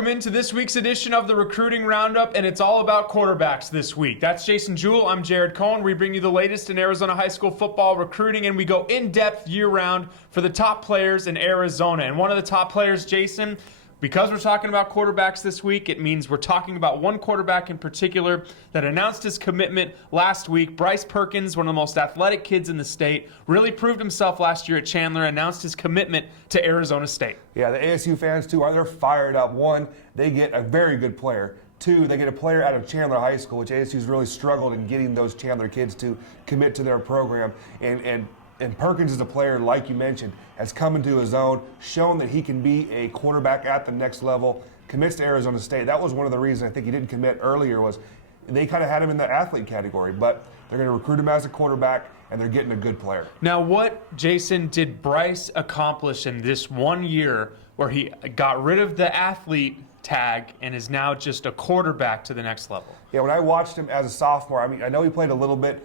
Welcome into this week's edition of the Recruiting Roundup, and it's all about quarterbacks this week. That's Jason Jewell. I'm Jared Cohen. We bring you the latest in Arizona high school football recruiting, and we go in-depth year-round for the top players in Arizona. And one of the top players, Jason, because we're talking about quarterbacks this week, it means we're talking about one quarterback in particular that announced his commitment last week. Bryce Perkins, one of the most athletic kids in the state, really proved himself last year at Chandler, announced his commitment to Arizona State. Yeah, the ASU fans, too, they're fired up. One, they get a very good player. Two, they get a player out of Chandler High School, which ASU's really struggled in getting those Chandler kids to commit to their program. And Perkins is a player, like you mentioned, has come into his own, shown that he can be a quarterback at the next level, commits to Arizona State. That was one of the reasons I think he didn't commit earlier, was they kind of had him in the athlete category, but they're going to recruit him as a quarterback, and they're getting a good player. Now, what, Jason, did Bryce accomplish in this 1 year where he got rid of the athlete tag and is now just a quarterback to the next level? Yeah, when I watched him as a sophomore, I know he played a little bit,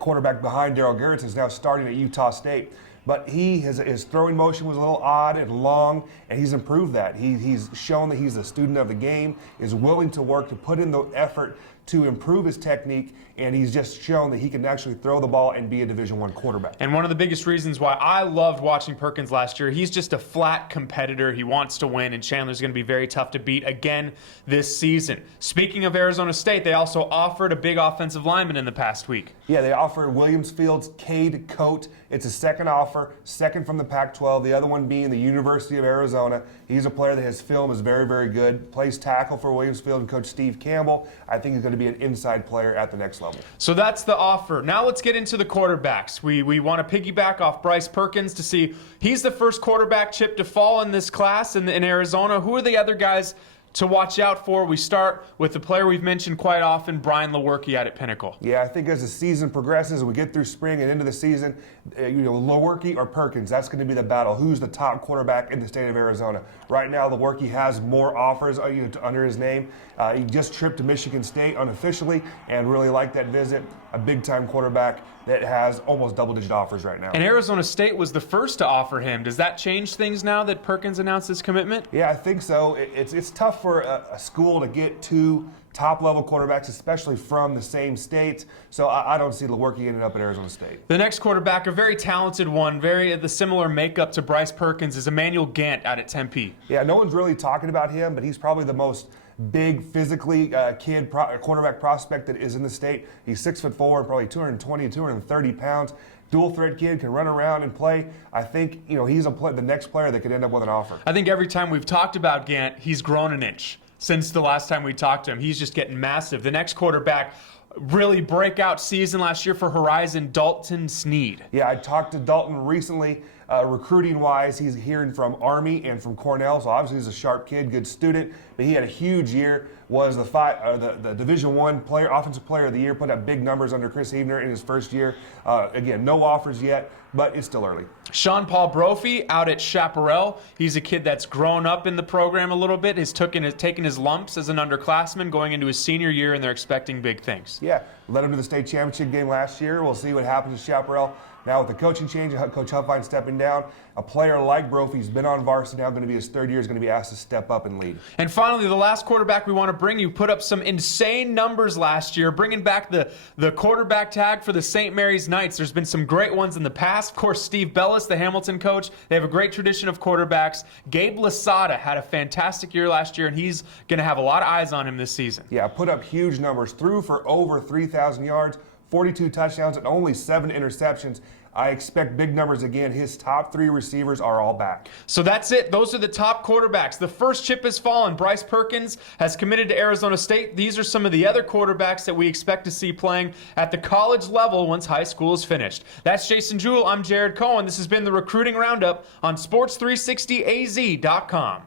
quarterback behind Darryl Garrett, is now starting at Utah State. But his throwing motion was a little odd and long, and he's improved that. He's shown that he's a student of the game, is willing to work, to put in the effort to improve his technique, and he's just shown that he can actually throw the ball and be a Division I quarterback. And one of the biggest reasons why I loved watching Perkins last year, he's just a flat competitor. He wants to win, and Chandler's going to be very tough to beat again this season. Speaking of Arizona State, they also offered a big offensive lineman in the past week. Yeah, they offered Williams Field's Cade Coate. It's a second offer, second from the Pac-12, the other one being the University of Arizona. He's a player that his film is very, very good, plays tackle for Williams Field and Coach Steve Campbell. I think he's going to be an inside player at the next level. So that's the offer. Now let's get into the quarterbacks. We want to piggyback off Bryce Perkins to see he's the first quarterback chip to fall in this class in Arizona. Who are the other guys to watch out for? We start with the player we've mentioned quite often, Brian Lewerke out at Pinnacle. Yeah, I think as the season progresses and we get through spring and into the season, Lewerke or Perkins, that's going to be the battle. Who's the top quarterback in the state of Arizona? Right now, Lewerke has more offers under his name. He just tripped to Michigan State unofficially and really liked that visit. A big-time quarterback that has almost double-digit offers right now. And Arizona State was the first to offer him. Does that change things now that Perkins announced his commitment? Yeah, I think so. It's tough for a school to get two top-level quarterbacks, especially from the same state. So I don't see Lewerke ending up at Arizona State. The next quarterback, a very talented one, the similar makeup to Bryce Perkins, is Emmanuel Gant out at Tempe. Yeah, no one's really talking about him, but he's probably the most big, physically quarterback prospect that is in the state. He's 6'4", probably 220, 230 pounds. Dual threat kid, can run around and play. I think he's the next player that could end up with an offer. I think every time we've talked about Gant, he's grown an inch since the last time we talked to him. He's just getting massive. The next quarterback, really breakout season last year for Horizon, Dalton Sneed. Yeah, I talked to Dalton recently. Recruiting-wise, he's hearing from Army and from Cornell, so obviously he's a sharp kid, good student. But he had a huge year. Was the Division I offensive player of the year. Put up big numbers under Chris Evener in his first year. Again, no offers yet, but it's still early. Sean Paul Brophy out at Chaparral. He's a kid that's grown up in the program a little bit. He's taken his lumps as an underclassman going into his senior year, and they're expecting big things. Yeah, led him to the state championship game last year. We'll see what happens at Chaparral. Now with the coaching change, Coach Huffine stepping down, a player like Brophy's been on varsity now, going to be his third year, is going to be asked to step up and lead. And finally, the last quarterback we want to bring you put up some insane numbers last year, bringing back the quarterback tag for the St. Mary's Knights. There's been some great ones in the past. Of course, Steve Bellis, the Hamilton coach, they have a great tradition of quarterbacks. Gabe Lasada had a fantastic year last year, and he's going to have a lot of eyes on him this season. Yeah, put up huge numbers, threw for over 3,000 yards, 42 touchdowns, and only 7 interceptions. I expect big numbers again. His top 3 receivers are all back. So that's it. Those are the top quarterbacks. The first chip has fallen. Bryce Perkins has committed to Arizona State. These are some of the other quarterbacks that we expect to see playing at the college level once high school is finished. That's Jason Jewell. I'm Jared Cohen. This has been the Recruiting Roundup on Sports360AZ.com.